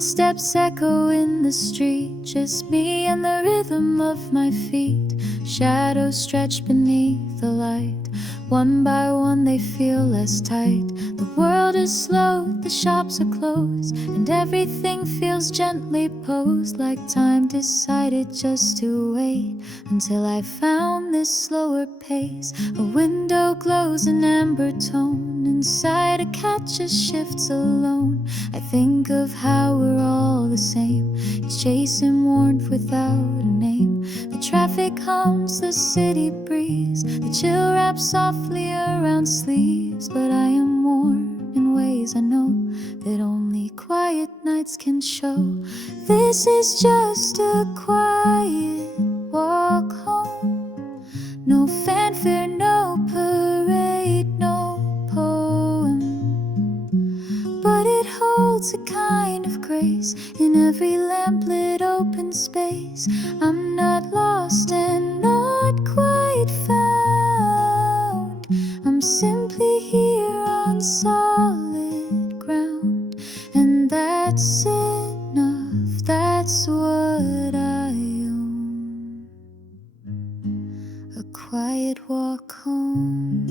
Footsteps echo in the street, just me and the rhythm of my feet. Shadows stretch beneath the light. One by one they feel less tight. The world is slow, the shops are closed, and everything feels gently posed, like time decided just to wait until I found this slower pace. A window glows an amber tone, inside a cat just shifts alone. I think of how we're all the same, he's chasing warmth without a name. The traffic hums, the city breeze, the chill wraps softly around sleeves. But I am warm in ways I know that only quiet nights can show. This is just a quiet walk home. No fanfare, no parade, no poem, but it holds a kind of grace in every lamplit open space. I'm not lost and not quite found. I'm simply here on solid ground, and that's enough, that's what I own. A quiet walk home.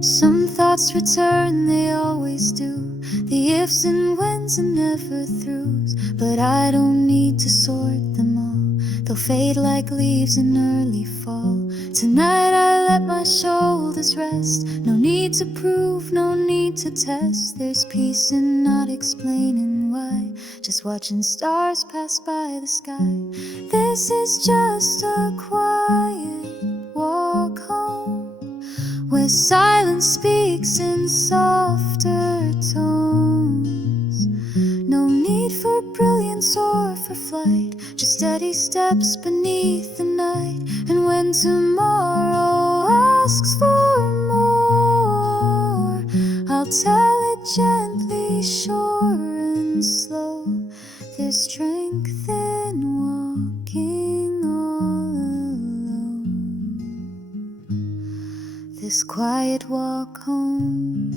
Some thoughts return, they always do. The ifs and whens and never throughs. But I don't need to sort them all. They'll fade like leaves in early fall. Tonight I let my shoulders rest. No need to prove, no need to test. There's peace in not explaining why, just watching stars pass by the sky. This is just a quiet walk home, where silence speaks in softer tones. No need for brilliance or for flight, just steady steps beneath the night. And when tomorrow asks for more, I'll tell it gently, sure and slow. There's strength in walking all alone. This quiet walk home,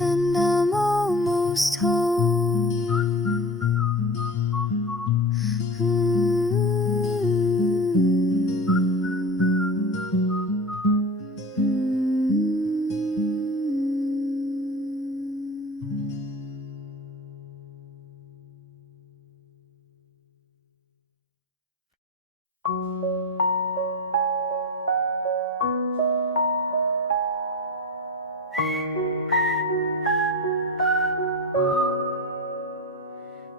and I'm almost home.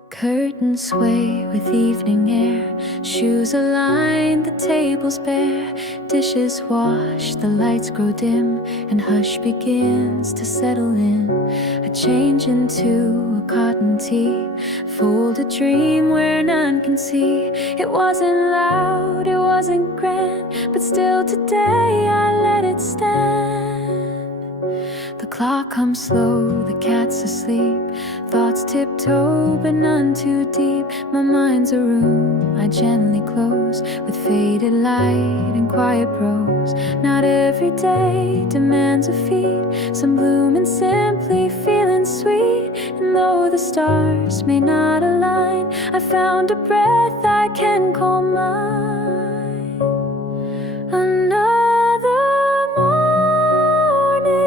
Curtains sway with evening air, shoes align, the table's bare, dishes wash, the lights grow dim, and hush begins to settle in. I change into a cotton tee, fold a dream where none can see. It wasn't loud, it wasn't grand, but still today I let it stand. The clock hums slow, the cat's asleep, thoughts tiptoe but none too deep. My mind's a room I gently close, with faded light and quiet prose. Not every day demands a feed, some bloom and simply feeling sweet. And though the stars may not align, I found a breath I can call mine. Another morning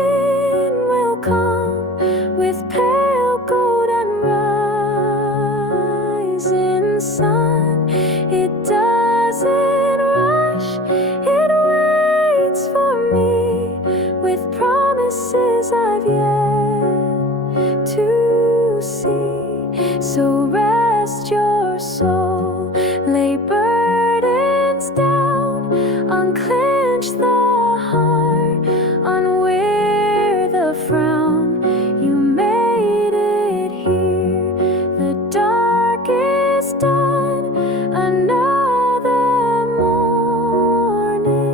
will come with pale gold and rising sun. It doesn't rush, it waits for me, with promises I've yet to see. So rest your soul, lay burdens down, unclench the heart, unwear the frown. You made it here, the dark is done. Another morning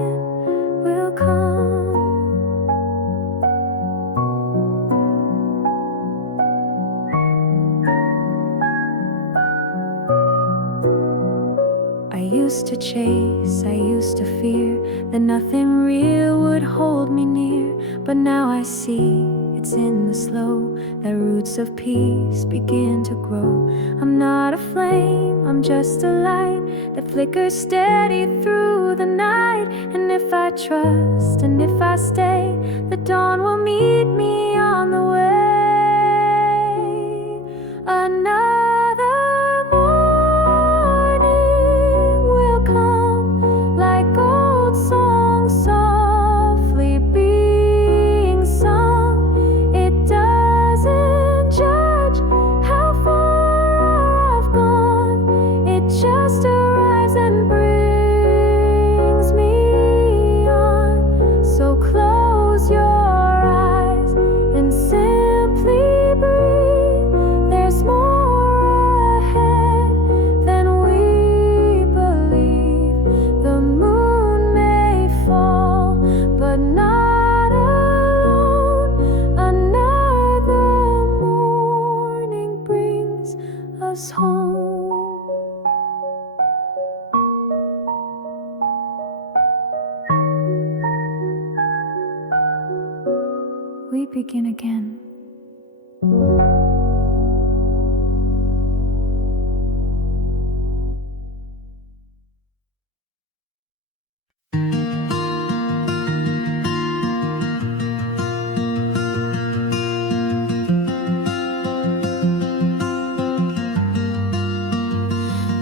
used to chase, I used to fear that nothing real would hold me near. But now I see it's in the slow that roots of peace begin to grow. I'm not a flame, I'm just a light that flickers steady through the night. And if I trust and if I stay, the dawn will meet me on the way. Another morning will come like old songs softly being sung. It doesn't judge how far I've gone, it just arrives and brings me on. So close your eyes and simply breathe. There's more ahead than we believe. The moon may fall, but not alone. Another morning brings us home. We begin again.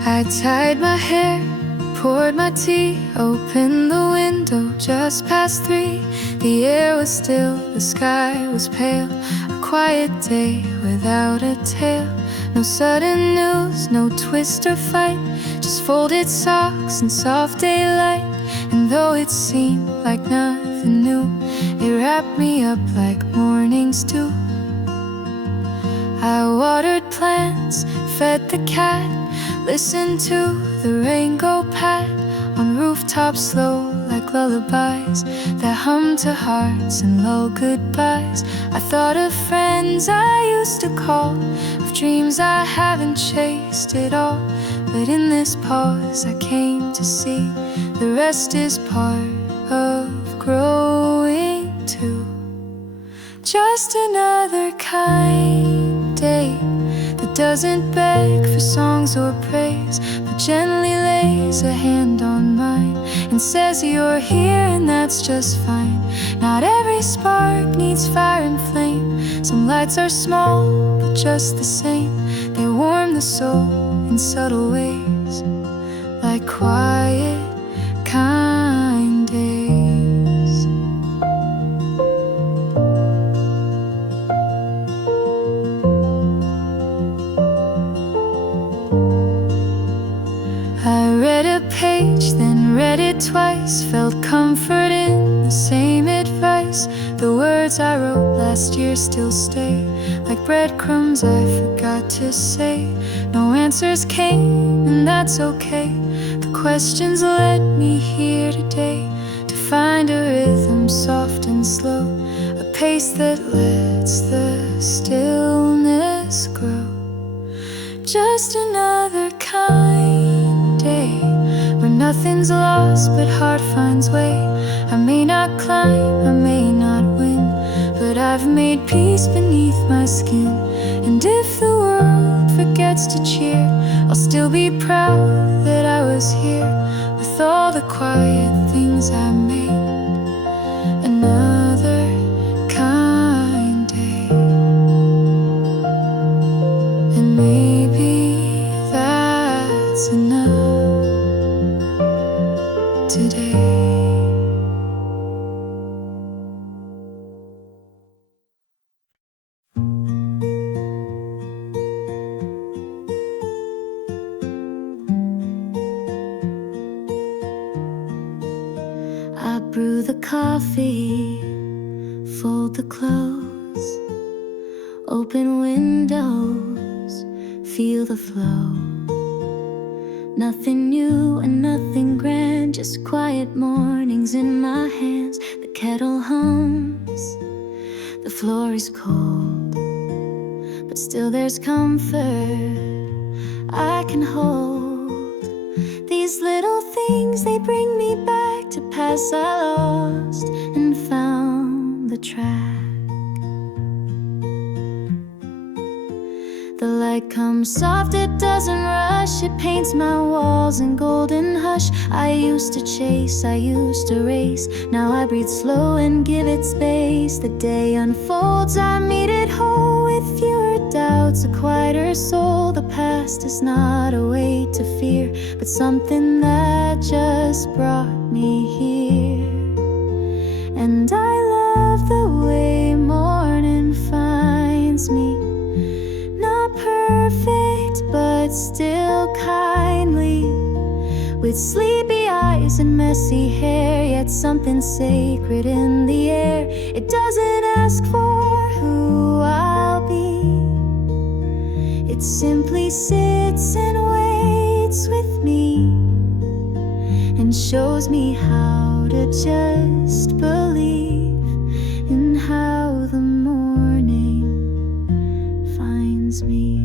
I tied my hair, poured my tea, opened the window just past 3. The air was still, the sky was pale. A quiet day without a tale. No sudden news, no twist or fight, just folded socks and soft daylight. And though it seemed like nothing new, it wrapped me up like mornings do. I watered plants, fed the cat, listened to the rain go pat on rooftops slow like lullabies that hum to hearts and lull goodbyes. I thought of friends I used to call, of dreams I haven't chased at all. But in this pause I came to see the rest is part of growing too. Just another kind day that doesn't beg for songs or praise, but gently lays a hand on mine and says you're here and that's just fine. Not every spark needs fire and flame. Some lights are small but just the same. They warm the soul in subtle ways, like quiet, kind days. I read a page, then read it twice, felt comfort in the same advice. The words I wrote last year still stay, like breadcrumbs I forgot to say. No answers came, and that's okay. The questions led me here today, to find a rhythm soft and slow, a pace that lets the stillness grow. Just another kind day, where nothing's lost but heart finds way. I may not climb, I may not win, but I've made peace beneath my skin. And if the world forgets to cheer, I'll still be proud that I was here, with all the quiet things I made. Another kind day, and maybe that's enough today. I brew the coffee, fold the clothes, open windows, feel the flow. Nothing new and nothing grand, just quiet mornings in my hands. The kettle hums, the floor is cold, but still there's comfort I can hold. The These little things, they bring me back to paths I lost and found the track. The light comes soft, it doesn't rush. It paints my walls in golden hush. I used to chase, I used to race. Now I breathe slow and give it space. The day unfolds, I meet it whole with fewer doubts, a quieter soul. The past is not a weight to fear, but something that just brought me here. And I love the way morning finds me, perfect but still kindly, with sleepy eyes and messy hair, yet something sacred in the air. It doesn't ask for who I'll be, it simply sits and waits with me, and shows me how to just believe in how the morning finds me.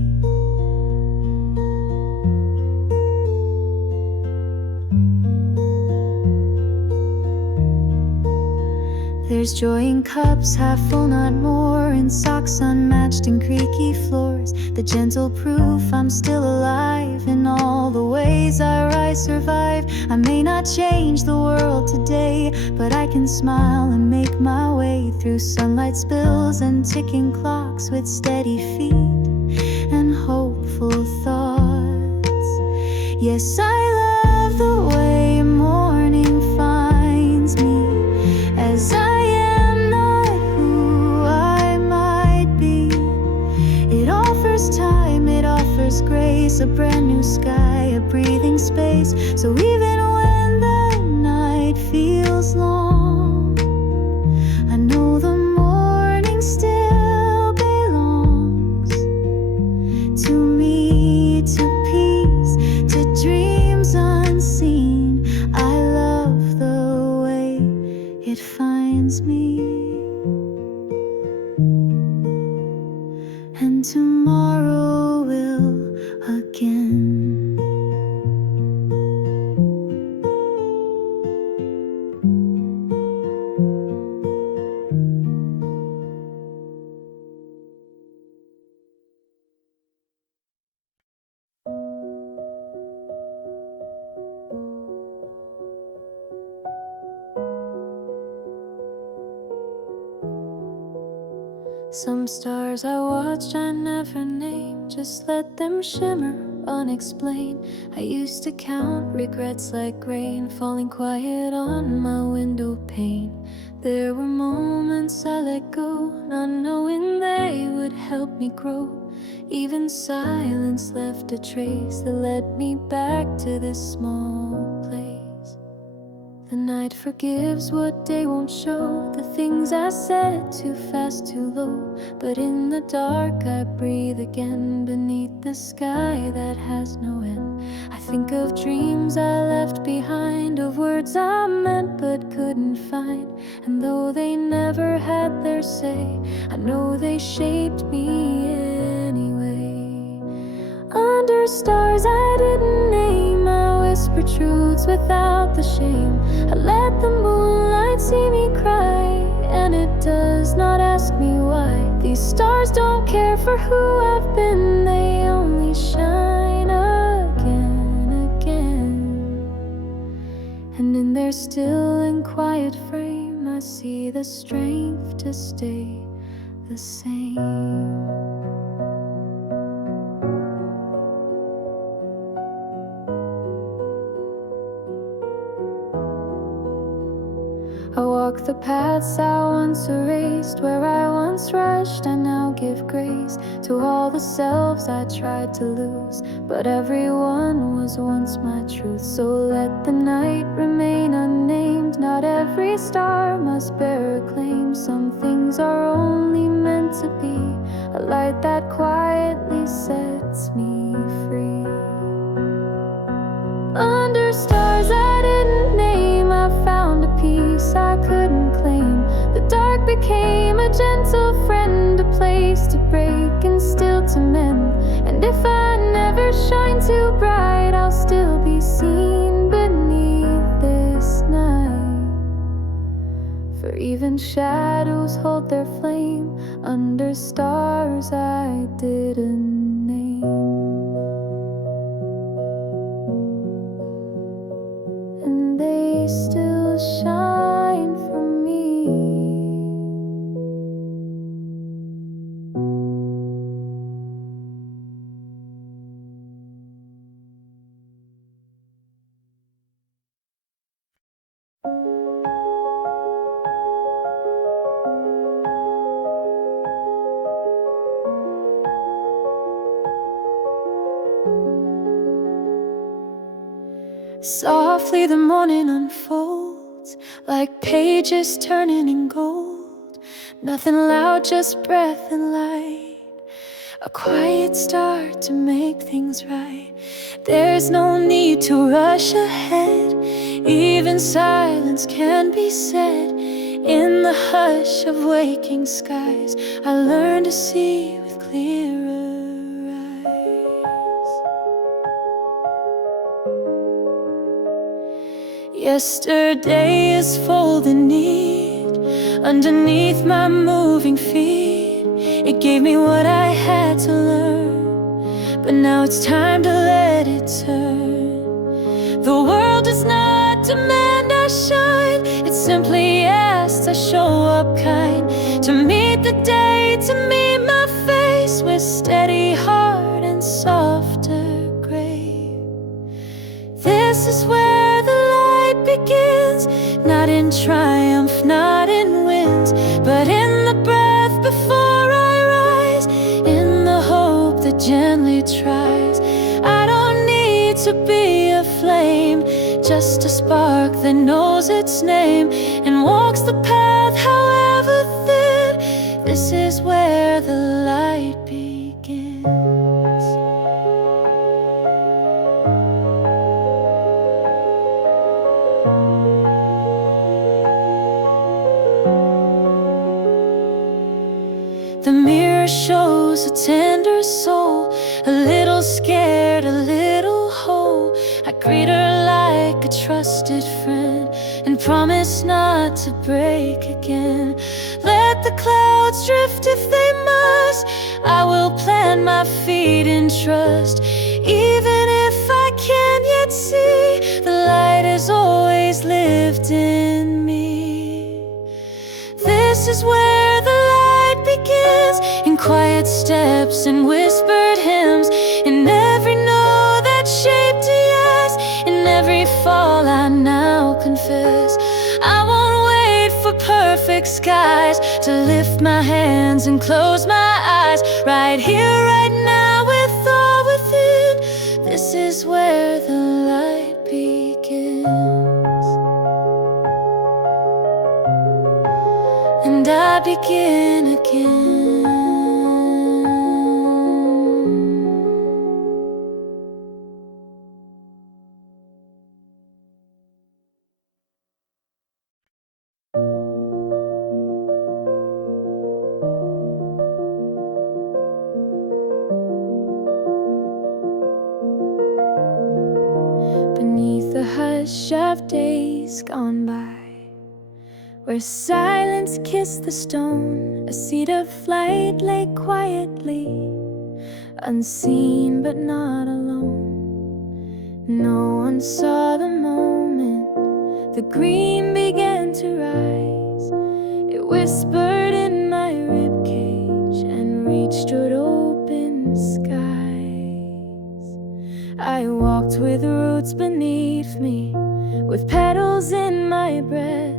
There's joy in cups, half full, not more, in socks unmatched and creaky floors. The gentle proof I'm still alive in all the ways I survive. I may not change the world today, but I can smile and make my way through sunlight spills and ticking clocks with steady feet and hopeful thoughts. Yes, I love the way morning finds me, as I am not who I might be. It offers time, it offers grace, a brand new sky, a breathing space. So even when the night feels long, I know the morning still belongs to me, to peace, to dreams unseen. I love the way it finds me. And tomorrow will again. Some stars I watched I never named, just let them shimmer unexplained. I used to count regrets like rain falling quiet on my window pane. There were moments I let go, not knowing they would help me grow. Even silence left a trace that led me back to this small place. The night forgives what day won't show, the things I said too fast, too low. But in the dark I breathe again beneath the sky that has no end. I think of dreams I left behind, of words I meant but couldn't find. And though they never had their say, I know they shaped me anyway. Under stars I didn't name, I whisper truths without the shame. I let the moonlight see me cry, and it does not ask me why. These stars don't care for who I've been, they only shine again, again. And in their still and quiet frame, I see the strength to stay the same. I walk the paths I once erased, where I once rushed I now give grace to all the selves I tried to lose, but everyone was once my truth. So let the night remain unnamed, not every star must bear a claim. Some things are only meant to be, a light that quietly sets me free. Under stars I didn't name, I found a peace I couldn't claim. The dark became a gentle friend, a place to break and still to mend. And if I never shine too bright, I'll still be seen Even shadows hold their flame under stars I didn't name. And they still shine for me. Softly the morning unfolds, like pages turning in gold. Nothing loud, just breath and light. A quiet start to make things right. There's no need to rush ahead. Even silence can be said. In the hush of waking skies, I learned to see with clearer eyes. Yesterday is folding neat underneath my moving feet. It gave me what I had to learn, but now it's time to let it turn. The world does not demand I shine, it simply asks I show up kind. To meet the day, to meet my face with steady heart and softer gray. This is where the light begins, not in triumph, not in winds, but in the breath before I rise, in the hope that gently tries. I don't need to be a flame, just a spark that knows its name and walks the path however thin. This is where the light begins. The mirror shows a tender soul, a little scared, a little whole. I greet her like a trusted friend and promise not to break again. Let the clouds drift if they must, I will plant my feet in trust. Even if I can't yet see, the light has always lived in me. This is where the light begins, in quiet steps and whispered hymns, in every note that shaped a yes, in every fall I now confess. I won't wait for perfect skies to lift my hands and close my eyes. Right here, right now, with all within, this is where the light begins. And I begin again. Beneath the hush of days gone by, where silence kissed the stone, a seed of flight lay quietly, unseen but not alone. No one saw the moment the green began to rise. It whispered in my ribcage and reached toward open skies. I walked with roots beneath me, with petals in my breath,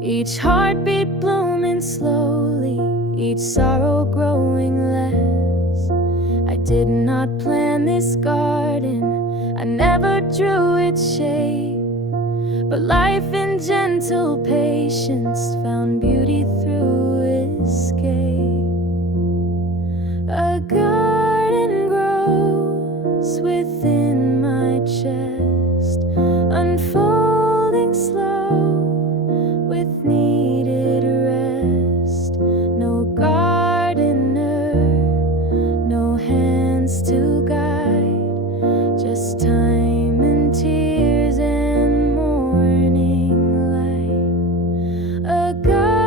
each heartbeat blooming slowly, each sorrow growing less. I did not plan this garden, I never drew its shape, but life in gentle patience found beauty through escape. A garden grows within my chest, unfolding slow with needed rest. No gardener, no hands to guide, just time and tears and morning light. A garden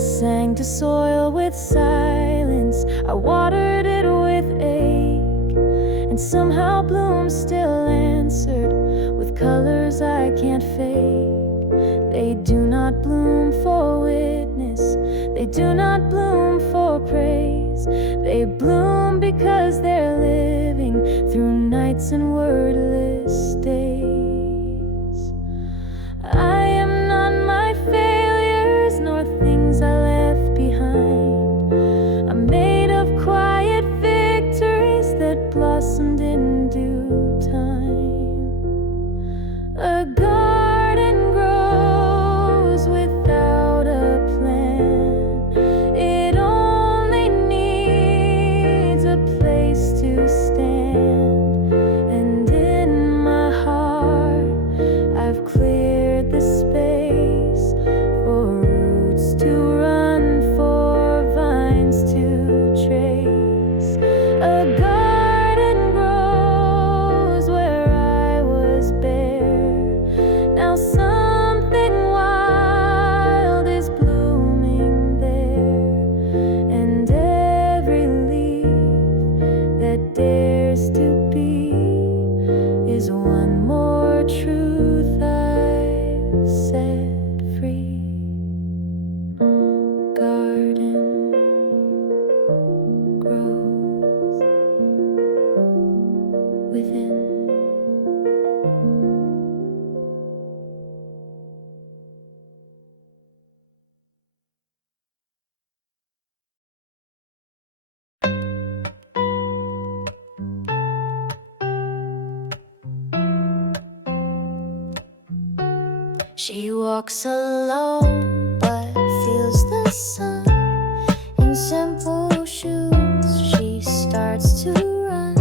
sang to soil with silence, I watered it with ache, and somehow bloom still answered with colors I can't fake. They do not bloom for witness, they do not bloom for praise. They bloom because they're living through nights and wordless days. I am not my failures nor things I left behind. I'm made of quiet victories that blossomed in due time. A garden grows without a plan. It only needs a place to stand. And in my heart I've cleared the space for roots to run, for vines to trace. A garden grows where I was bare. Now something wild is blooming there, and every leaf that dares to be is one more truth I've set free. Garden grows within. She walks alone but feels the sun. In simple shoes she starts to run,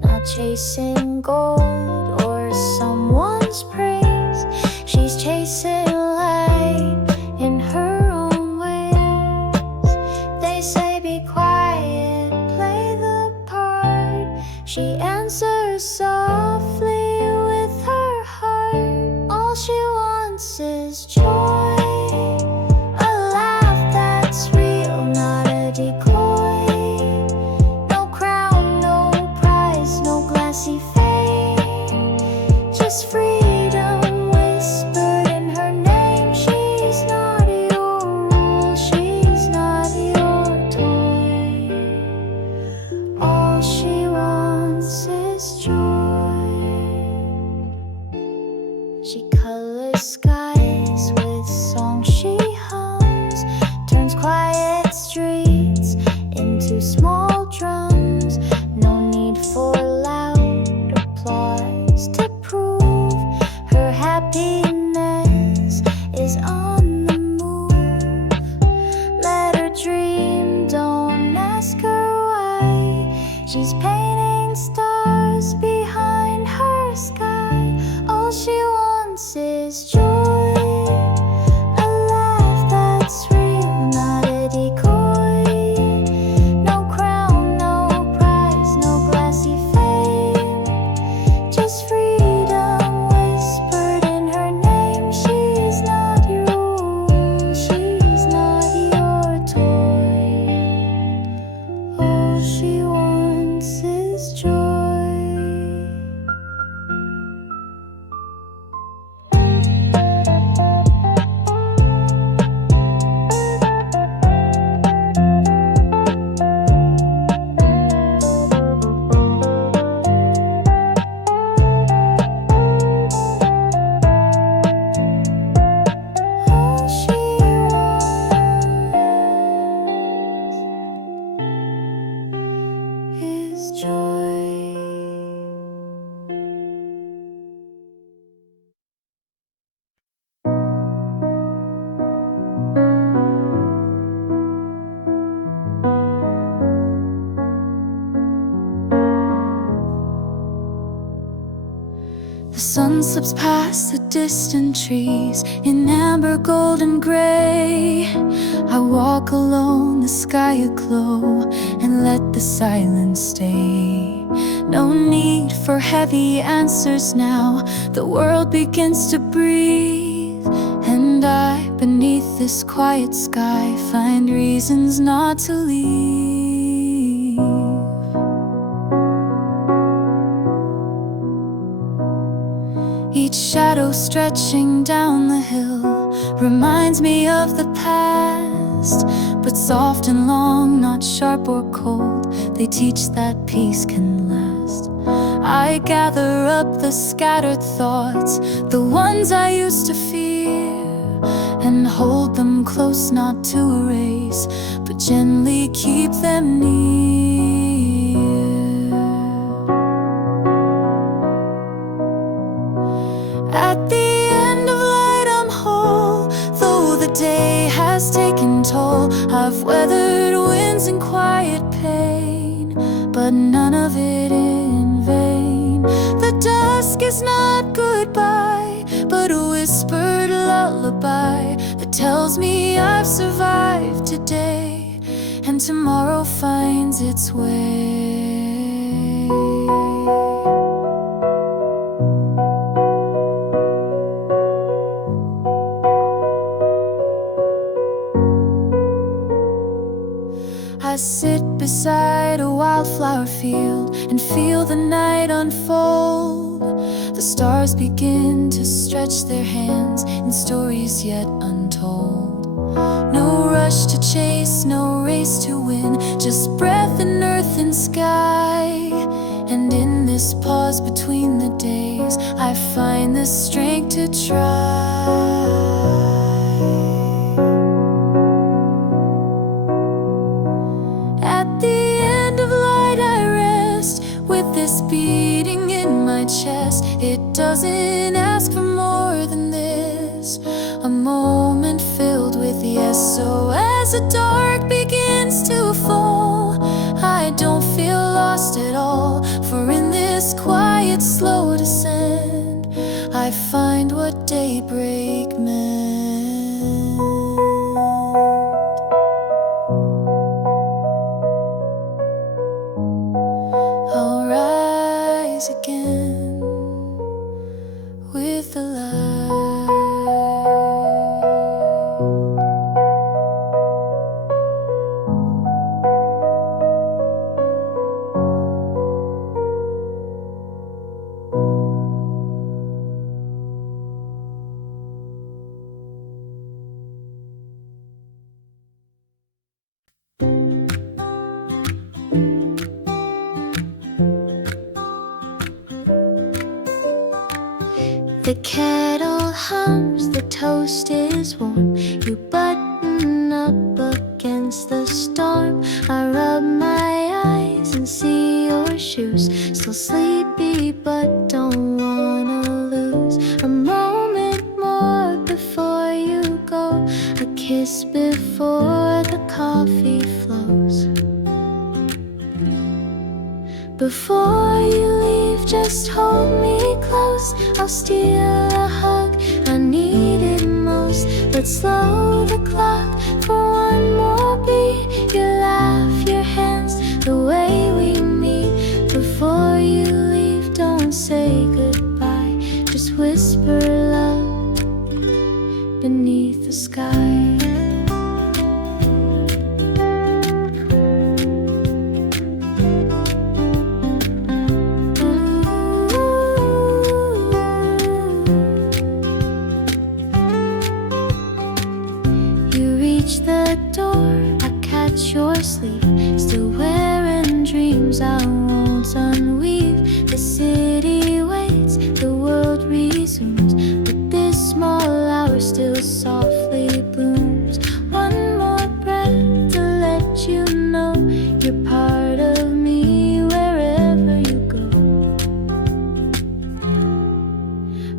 not chasing gold or someone's praise. She's chasing light in her own ways. They say be quiet, play the part. She answers softly with her heart. All she wants is joy, a laugh that's real, not a decoy. No crown, no prize, no glassy fame, just freedom whispered in her name. She's not your rule, she's not your toy. All she wants is joy. She colors skies with songs she hums, turns quiet streets into small drums. No need for loud applause to prove her happiness is on the move. Let her dream, don't ask her why. She's painting stars behind her sky. All she wants is joy, a laugh that's real, not a decoy. No crown, no prize, no glassy fame, just freedom whispered in her name. She's not your rule, she's not your toy. All she wants is joy. All she wants is joy. The sun slips past the distant trees in amber, gold, and gray. I walk alone, the sky aglow, and let the silence stay. No need for heavy answers now. The world begins to breathe, and I Beneath this quiet sky, find reasons not to leave. Each shadow stretching down the hill reminds me of the past, but soft and long, not sharp or cold. They teach that peace can last. I gather up the scattered thoughts, the ones I used to fear, and hold them close, not to erase, but gently keep them near. At the end of light I'm whole, though the day has taken toll. I've weathered winds and quiet pain, but none of it in vain. The dusk is not goodbye, but a whispered lullaby that tells me I've survived today, and tomorrow finds its way. I sit beside a wildflower field and feel the night unfold. The stars begin to stretch their hands in stories yet untold. No rush to chase, no race to win, just breath and earth and sky. And in this pause between the days, I find the strength to try. Beating in my chest, it doesn't ask for more than this. A moment filled with yes. So as the dark begins to fall, I don't feel lost at all, for in this quiet slow descent, I find what daybreak meant. I'll rise again with the light. The kettle hums, the toast is warm. You button up against the storm. I rub my eyes and see your shoes. Still sleepy but don't wanna lose a moment more before you go. A kiss before the coffee flows. Before you leave, just hold me close. I'll steal a hug, I need it most. Let's slow the clock for one more beat. Your laugh, your hands, the way we meet. Before you leave, don't say goodbye. Just whisper love beneath the sky. The door, I catch your sleep. Still wearing dreams I won't unweave. The city waits, the world resumes, but this small hour still softly blooms. One more breath to let you know you're part of me wherever you go.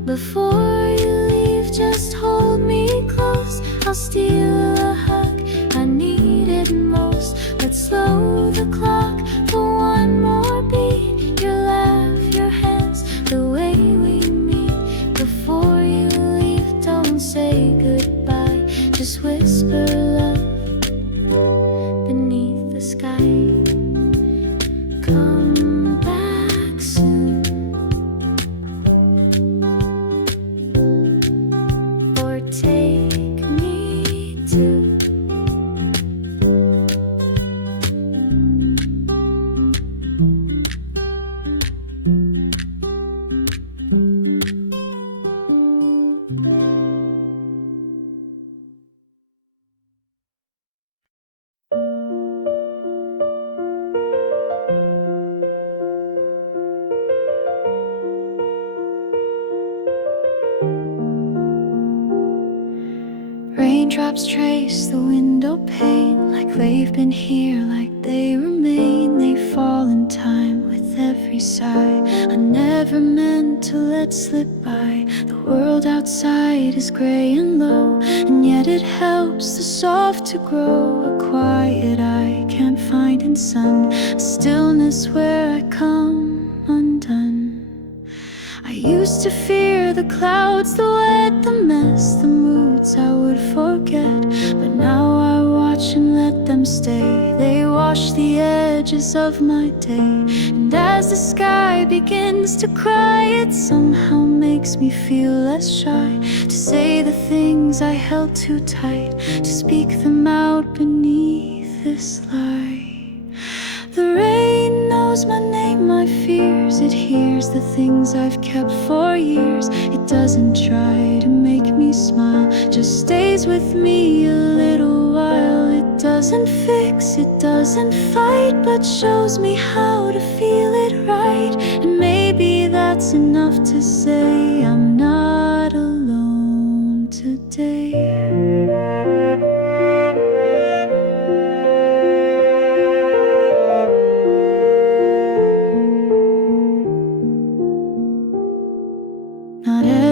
Before you leave, just hold me close. I'll steal a hug, I need it most. Let's slow the clock for one more beat. Your laugh, your hands, the way we meet. Before you leave, don't say goodbye. Just whisper love beneath the sky. Come back soon, or take me Raindrops trace the window pane, like they've been here, like they remain. They fall in time with every sigh. I never meant to let slip by. The world outside is gray and low, and yet it helps the soft to grow. A quiet I can't find in sun, a stillness where I come undone. I used to fear the clouds, the wet, the mess, the moods I would forget. But now I watch and let them stay. They wash the edges of my day. And as the sky begins to cry, it somehow makes me feel less shy to say the things I held too tight, to speak them out beneath this light. The rain knows my name, my fears. It hears the things I've kept for years. It doesn't try to make me smile, just stays with me a little while. It doesn't fix, it doesn't fight, but shows me how to feel it right. And maybe that's enough to say I'm not alone today.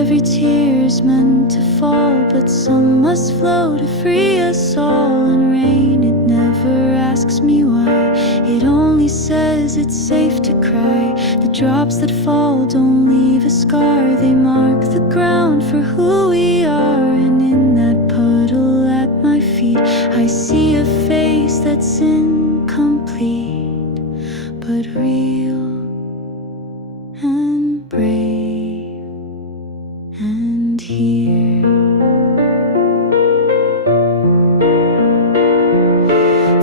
Every tear is meant to fall, but some must flow to free us all. And rain, it never asks me why. It only says it's safe to cry. The drops that fall don't leave a scar. They mark the ground for who we are. And in that puddle at my feet, I see a face that's incomplete, but real and brave. And here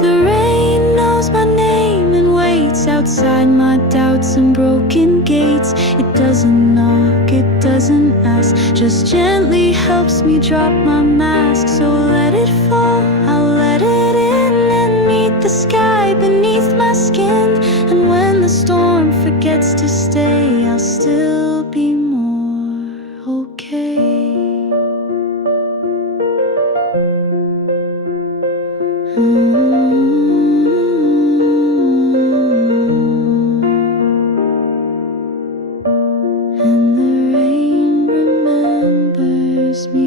the rain knows my name and waits outside my doubts and broken gates. It doesn't knock, it doesn't ask, just gently helps me drop my mask. So let it fall, I'll let it in and meet the sky beneath my skin. And when the storm forgets to stay, I'll still be more okay. And the rain remembers me.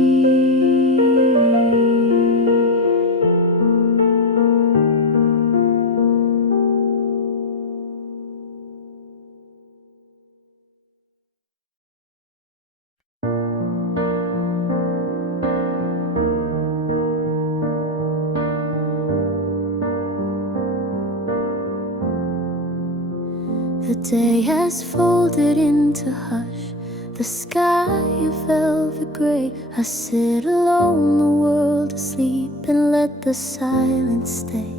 The day has folded into hush, the sky a velvet gray. I sit alone, the world asleep, and let the silence stay.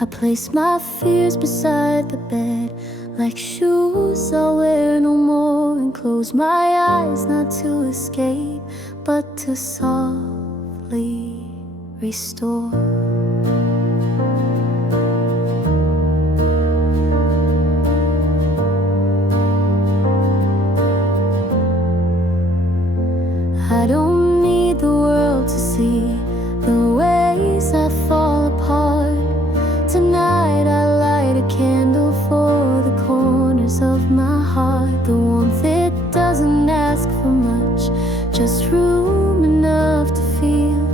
I place my fears beside the bed, like shoes I'll wear no more, and close my eyes not to escape, but to softly restore. I don't need the world to see the ways I fall apart. Tonight I light a candle for the corners of my heart. The warmth, it doesn't ask for much, just room enough to feel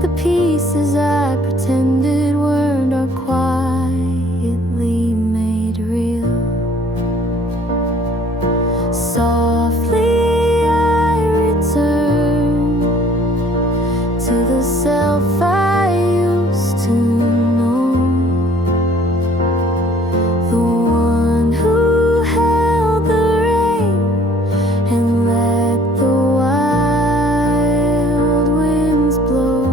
the pieces I pretended weren't are quietly made real. Softly to the self I used to know, the one who held the rain and let the wild winds blow.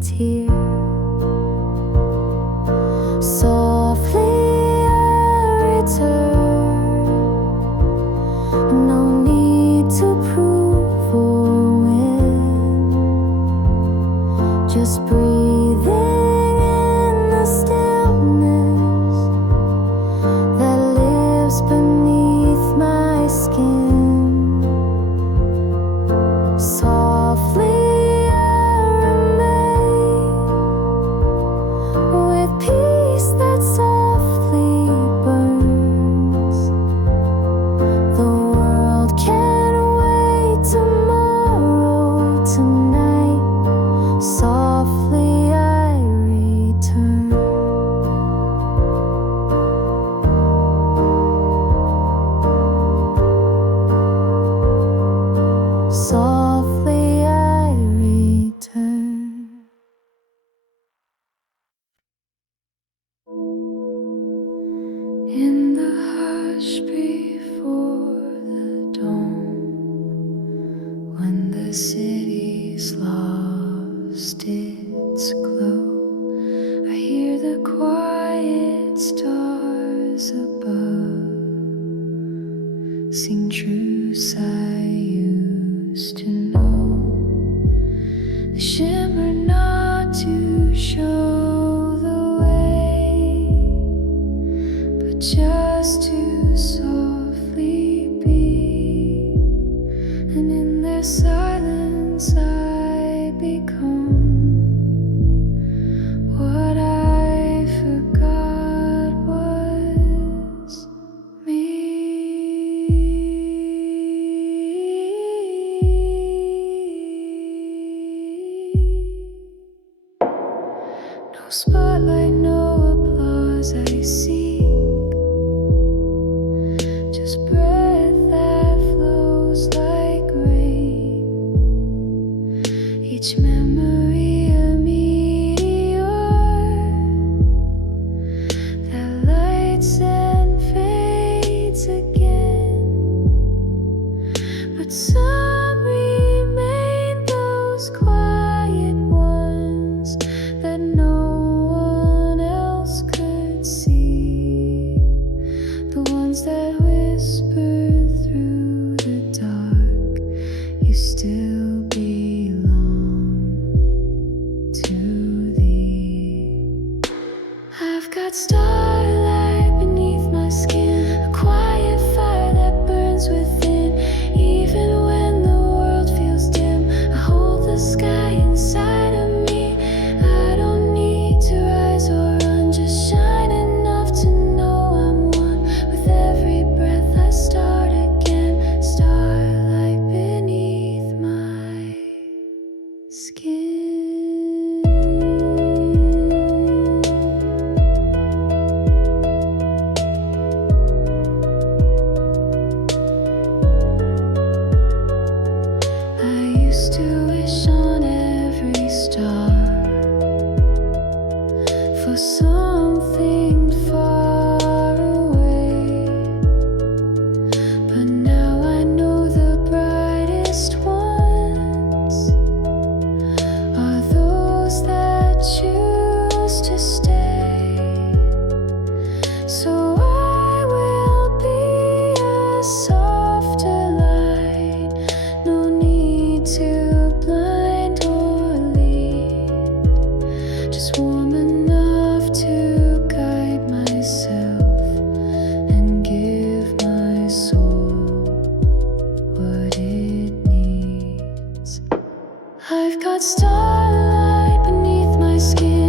tear. Softly I return, no need to prove or win, just breathing in the stillness that lives beneath my skin. Softly I remain with peace that softly burns. The world can't wait tomorrow, tonight. Softly I return. Softly I return. In the hush before the dawn, when the city's lost its glow, I hear the quiet stars above sing truths I used to know. They shimmer not to show the way, but just to softly be. And in their silence I become what I forgot was me. No spotlight, no applause I seek, just breath that flows like rain. Each memory a meteor that lights and fades again. But some remain, those quiet ones that no one else could see. The ones that whisper through the dark, you still belong to thee. I've got starlight beneath my skin, a quiet fire that burns within. Even when the world feels dim, I hold the sky inside of me. I don't need to rise or run, just shine enough to know I'm one. With every breath I start again, starlight beneath my skin. I used to wish on every star for something far away, but now I know the brightest ones are those that choose to stay. So I will be a softer light, no need to blind or lead, just warm enough to guide myself and give my soul what it needs. I've got starlight beneath my skin,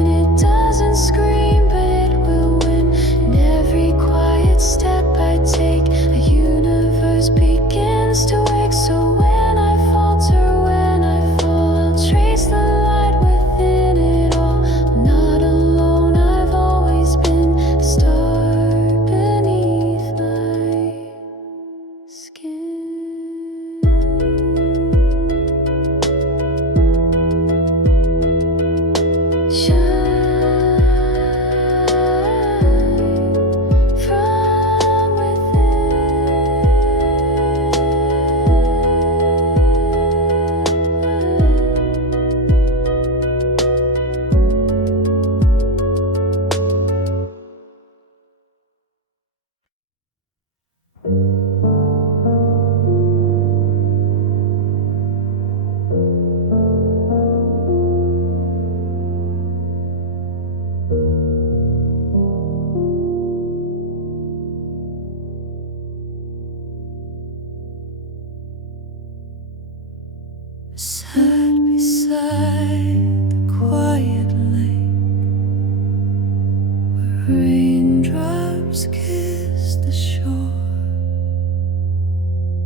Raindrops kiss the shore.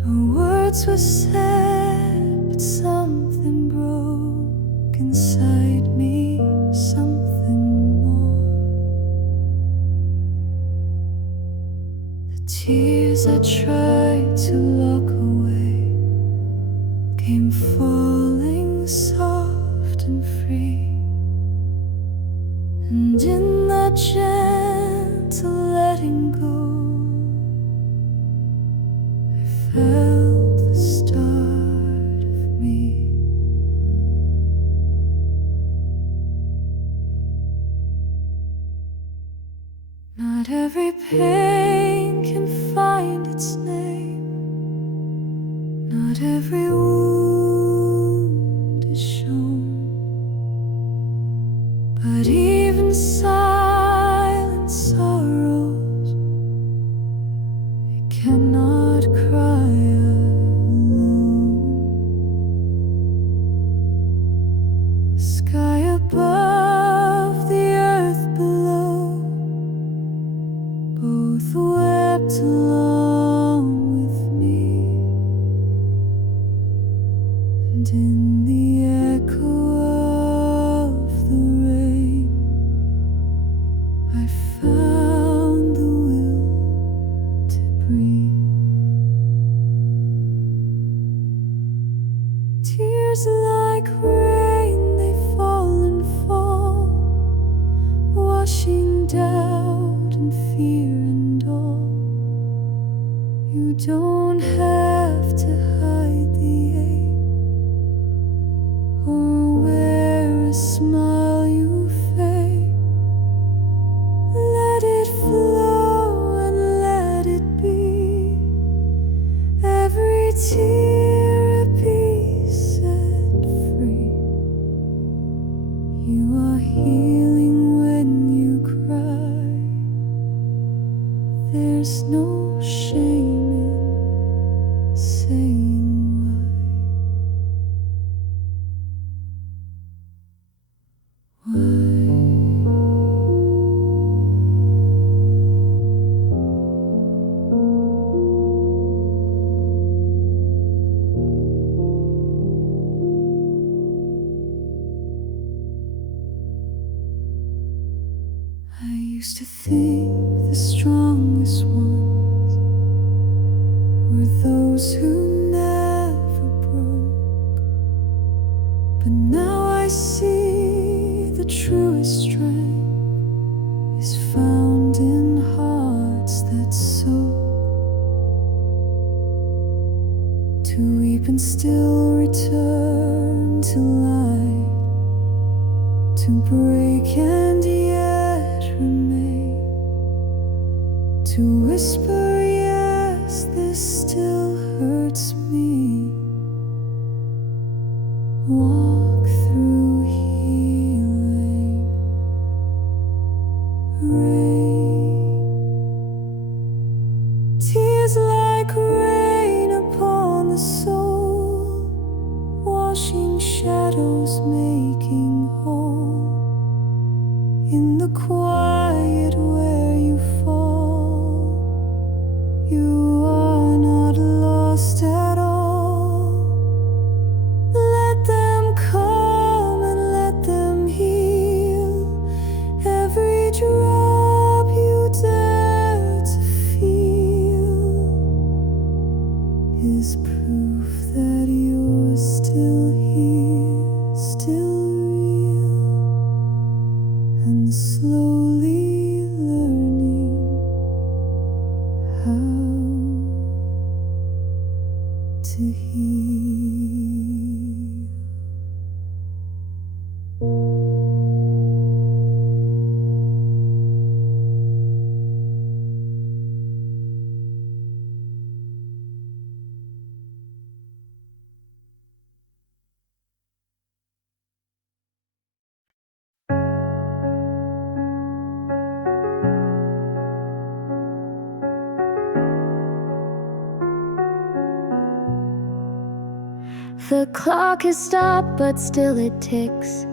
No words were said, but something broke inside me, something more. The tears I tried to lock away came falling soft and free, and in that gentle letting go, I felt the start of me. Not every pain can find its name, not every wound is shown, but even silent sorrows, it cannot cry alone. The sky above, the earth below, both wept along with me, and in the echo of the rain, I found the will to breathe. Tears like rain, they fall and fall, washing doubt and fear and all. You don't have to hide the ache or wear a smile you fake. Let it flow and let it be. Every tear a piece set free. You are healing when you cry. There's no shame in saying why. I used to think the strongest ones were those who never broke, but now I see the truest strength is found in hearts that soak. To weep and still return to light, to break and yet remain, to whisper, yes, this still hurts me. Walk through healing rain. Tears like rain upon the soul, washing shadows, making whole. In the quiet where you fall, you are not lost at all. Let them come and let them heal. Every drop you dare to feel is proof that you're still here, still real, and slowly learning how to heal. The clock has stopped, but still it ticks.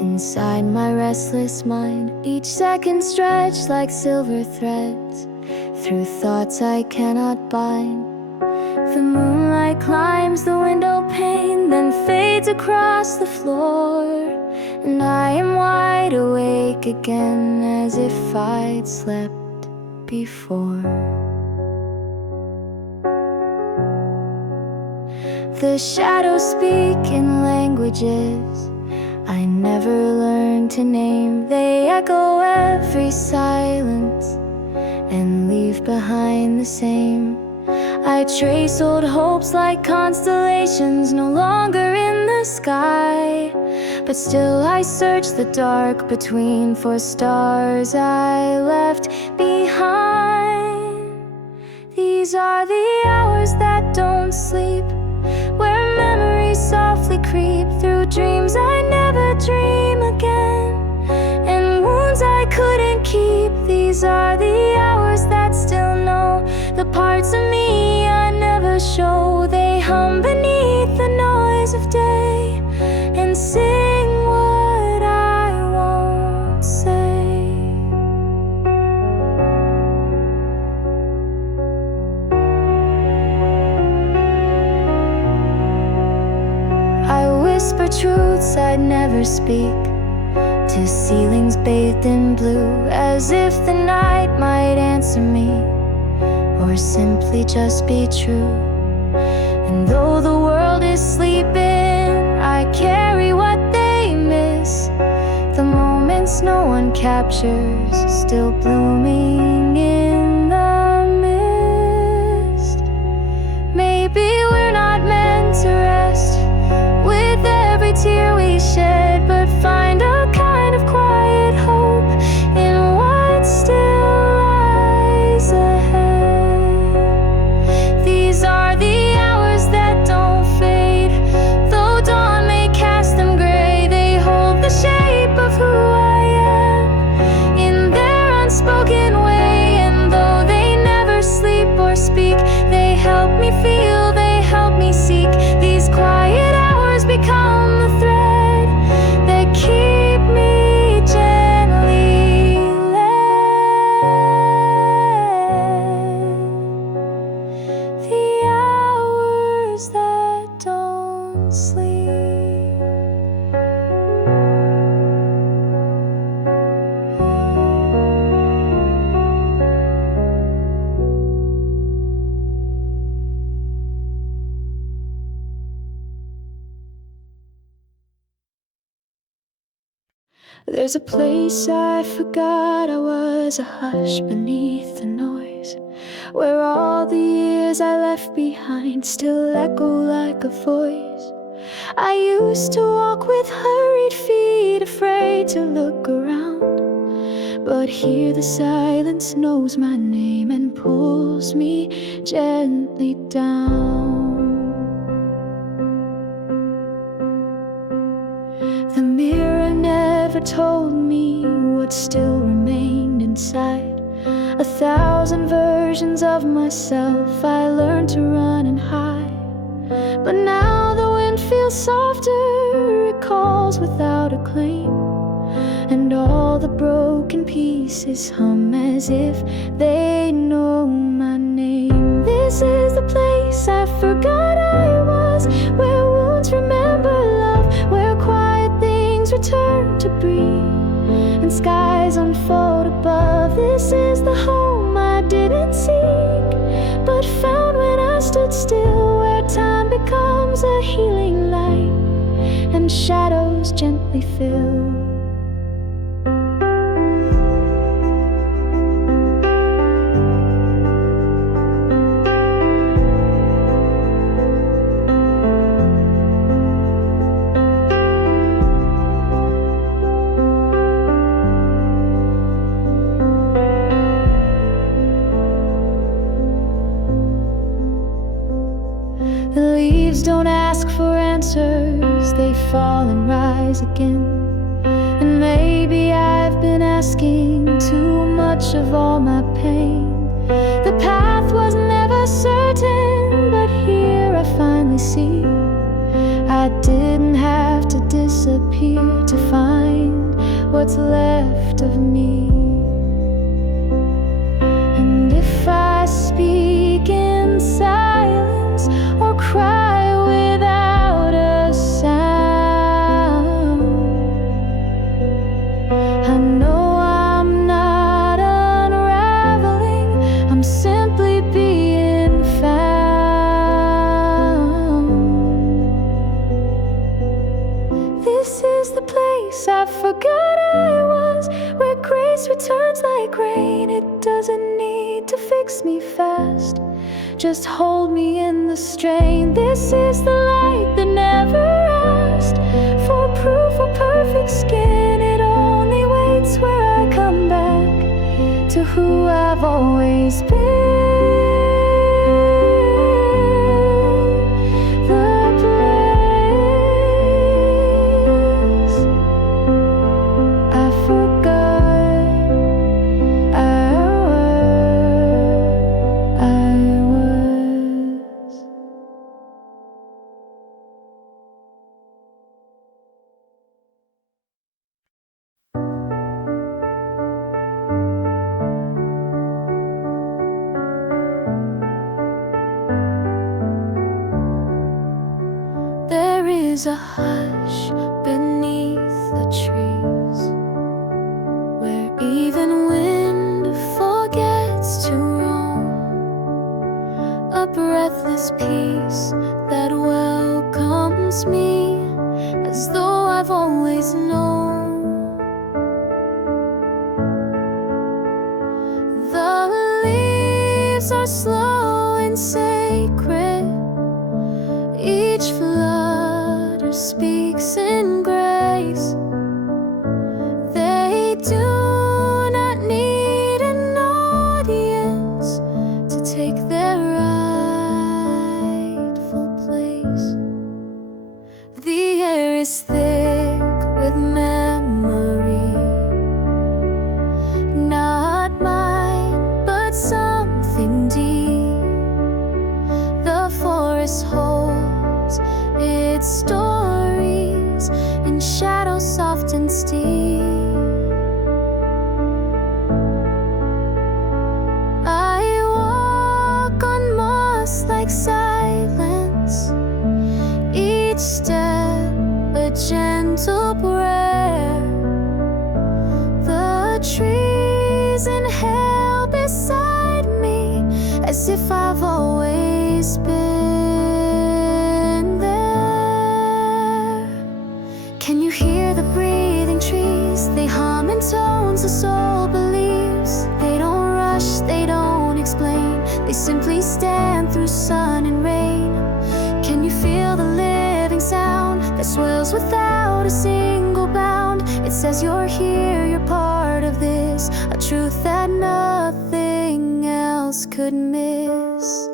Inside my restless mind, each second stretched like silver threads through thoughts I cannot bind. The moonlight climbs the window pane, then fades across the floor, and I am wide awake again as if I'd slept before. The shadows speak in languages I never learned to name. They echo every silence and leave behind the same. I trace old hopes like constellations no longer in the sky, but still I search the dark between for stars I left behind. These are the hours that don't sleep, where memories softly creep through dreams I never dream again, and wounds I couldn't keep. These are the hours that still know the parts of me I never show. They hum beneath the noise of day and sing what I won't say. I whisper truths I'd never speak to ceilings bathed in blue, as if the night might answer me or simply just be true. And though the world is sleeping, I carry what they miss, the moments no one captures, still blooming in the mist. Maybe we're not meant to rest with every tear we shed, but find a kind of quiet hope in what still lies ahead. These are the hours that don't fade, though dawn may cast them gray. They hold the shape of who I am in their unspoken way, and though they never sleep or speak, they help me feel, they help me seek. These quiet hours become the thread that keep me gently led. The hours that don't sleep. There's a place I forgot I was, a hush beneath the noise, where all the years I left behind still echo like a voice. I used to walk with hurried feet, afraid to look around, but here the silence knows my name and pulls me gently down. The mirror never told me what still remained inside. 1,000 versions of myself I learned to run and hide, but now the wind feels softer, it calls without a claim, and all the broken pieces hum as if they know my name. This is the place I forgot I was, where wounds remember love, where quiet things return to breathe and skies unfold above. This is the home I didn't seek, but found when I stood still, where time becomes a healing light and shadows gently fill. The leaves don't ask for answers, they fall and rise again. And maybe I've been asking too much of all my pain. The path was never certain, but here I finally see I didn't have to disappear to find what's left of me. And if I speak in silence or cry without a sound, I know I'm not unraveling, I'm simply being found. This is the place I forgot I was, where grace returns like rain. It doesn't need to fix me fast, just hold me in the strain. This is the light that never asked for proof or perfect skin. It only waits where I come back to who I've always been. The place I forgot I was. There is a hush beneath the trees, where even wind forgets to roam, a breathless peace that welcomes me as though I've always known. The leaves are slow and sacred, each flutter speaks in grace. They do not need an audience to take their rightful place. The air is thick with memory, not mine, but something deep. The forest holds its stories in shadows soft and steep. I walk on moss like silence, each step a gentle prayer. The trees inhale beside me as if I've always been there. Can you hear the breathing trees? They hum in tones the soul believes. They don't rush, they don't explain, they simply stand through sun and rain. Can you feel the living sound that swells without a single bound? It says you're here, you're part of this, a truth that nothing else could miss.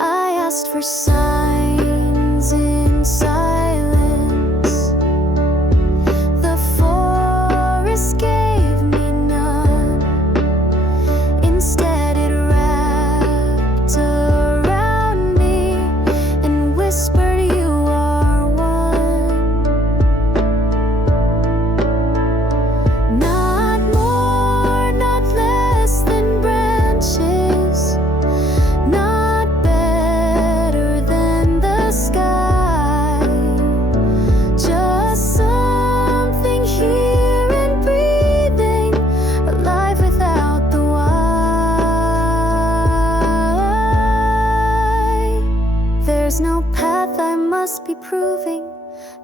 I asked for signs in silence. The forest gave me none. Instead it wrapped around me and whispered, you are one. Not more, not less than branches, not better than the sky. Just something here and breathing, alive without the why. There's no path I must be proving,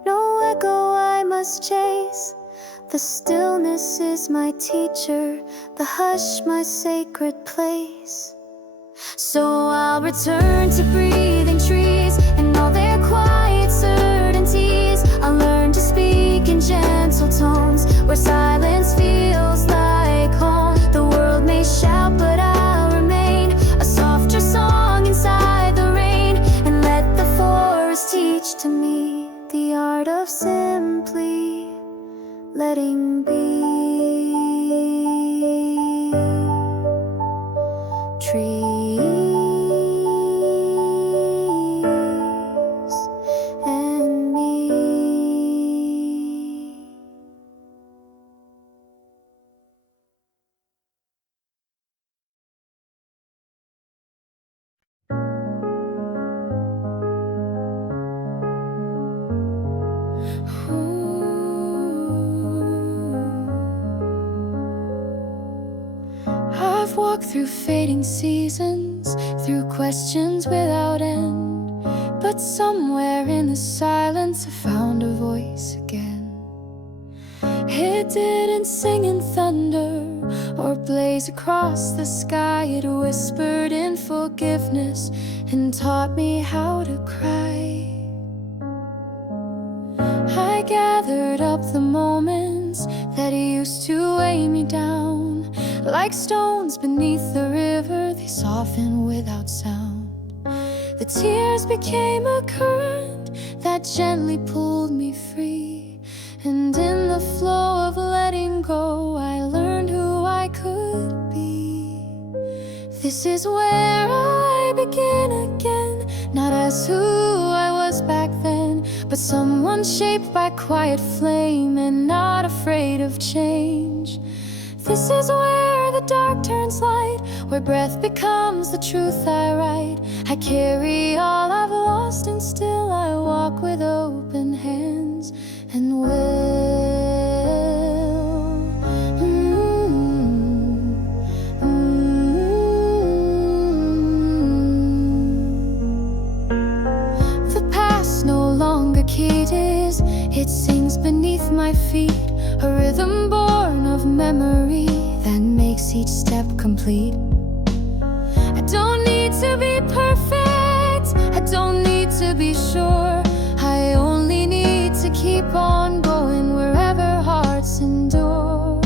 no echo I must chase. The stillness is my teacher, the hush my sacred place. So I'll return to breathing trees and all their quiet certainties. I'll learn to speak in gentle tones where silence feels like home. The world may shout, but I'll remain a softer song inside the rain, and let the forest teach to me the art of simply letting be. Trees I've walked through fading seasons, through questions without end, but somewhere in the silence I found a voice again. It didn't sing in thunder or blaze across the sky. It whispered in forgiveness and taught me how to cry. I gathered up the moments that used to weigh me down. Like stones beneath the river, they soften without sound. The tears became a current that gently pulled me free. And in the flow of letting go, I learned who I could be. This is where I begin again, not as who I was back then, but someone shaped by quiet flame and not afraid of change. This is where the dark turns light, where breath becomes the truth I write. I carry all I've lost and still I walk with open hands and will. The past no longer keyed, it sings beneath my feet, a rhythm born of memory that makes each step complete. I don't need to be perfect, I don't need to be sure. I only need to keep on going wherever hearts endure.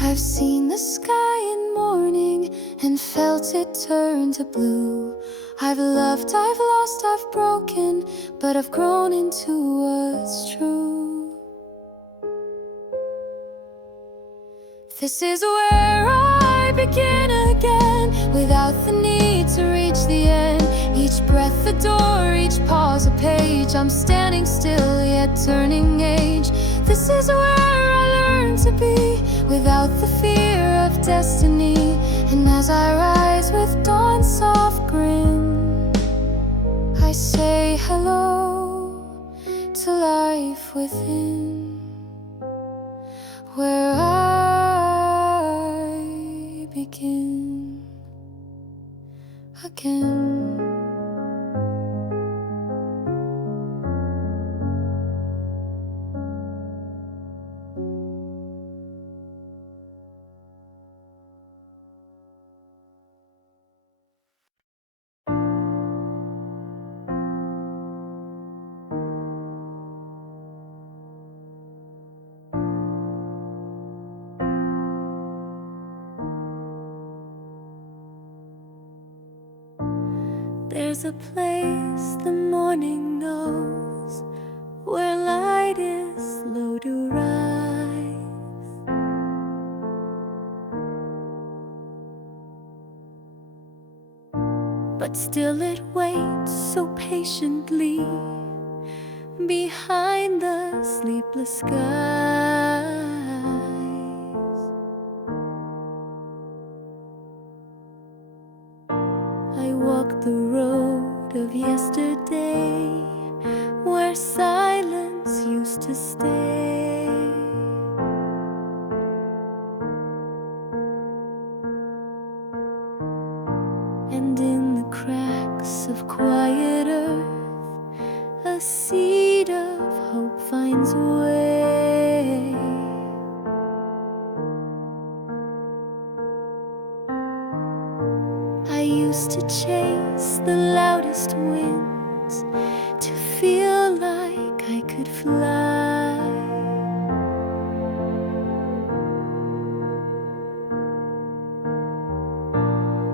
I've seen the sky in morning and felt it turn to blue. I've loved, I've lost, I've broken, but I've grown into what's true. This is where I begin again, without the need to reach the end. Each breath a door, each pause a page. I'm standing still yet turning age. This is where I learn to be, without the fear of destiny. And as I rise with dawn's soft grin, I say hello to life within, where I begin again. There's a place the morning knows, where light is slow to rise. But still it waits so patiently behind the sleepless skies. I walk the road of yesterday, where silence used to stay. And in the cracks of quiet earth, a seed of hope finds way. I used to chase the loudest winds to feel like I could fly.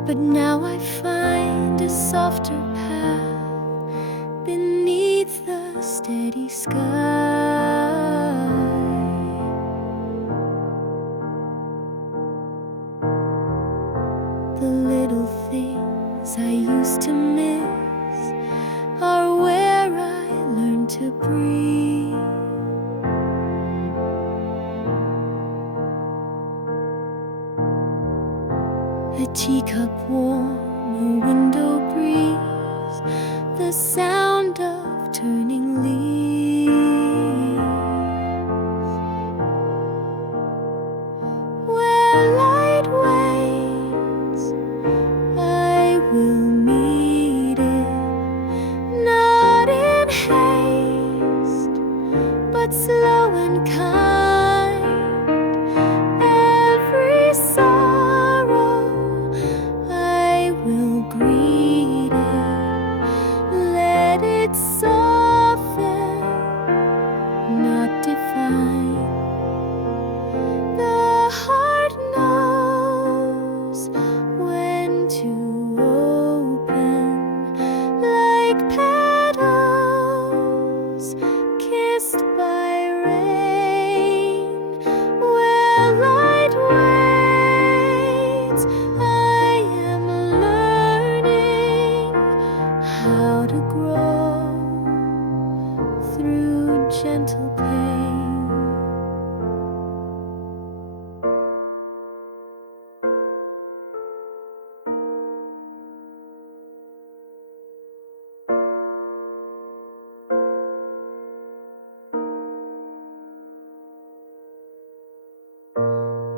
But now I find a softer path beneath the steady sky. The little things I used to miss are where I learned to breathe. A teacup warm, a window breeze, the sound of turning leaves. slow and kind. Every sorrow I will greet it. Let it soften, not define. The heart knows when to open, like petals kissed by rain. Where light waits, I am learning how to grow through gentle pain.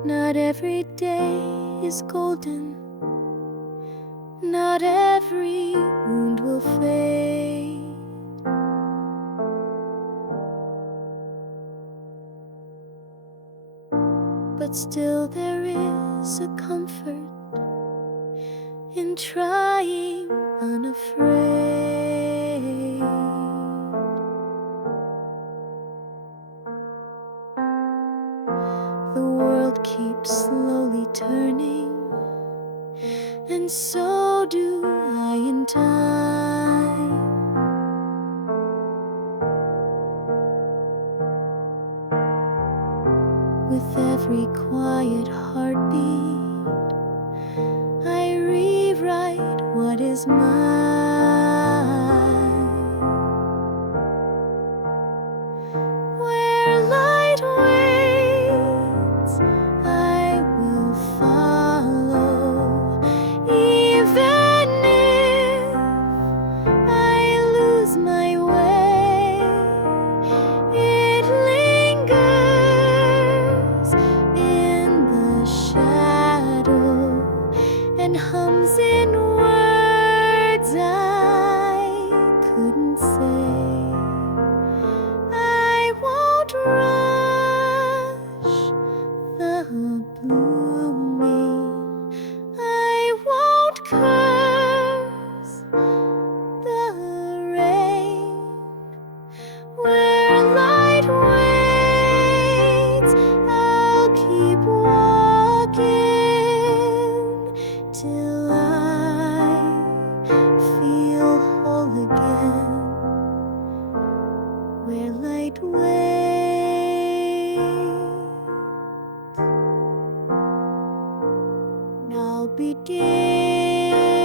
Not every day is golden, not every wound will fade. But still there is a comfort in trying unafraid. The world keeps slowly turning, and so do I in time. With every quiet heartbeat, I rewrite what is mine. Where light waits, I will follow, even if I lose my way. It lingers in the shadow and hums in words I couldn't say. I won't rush the blooming, I won't curse the rain. Where light waits, I'll keep walking till I feel whole again. Where light waits, I'll begin.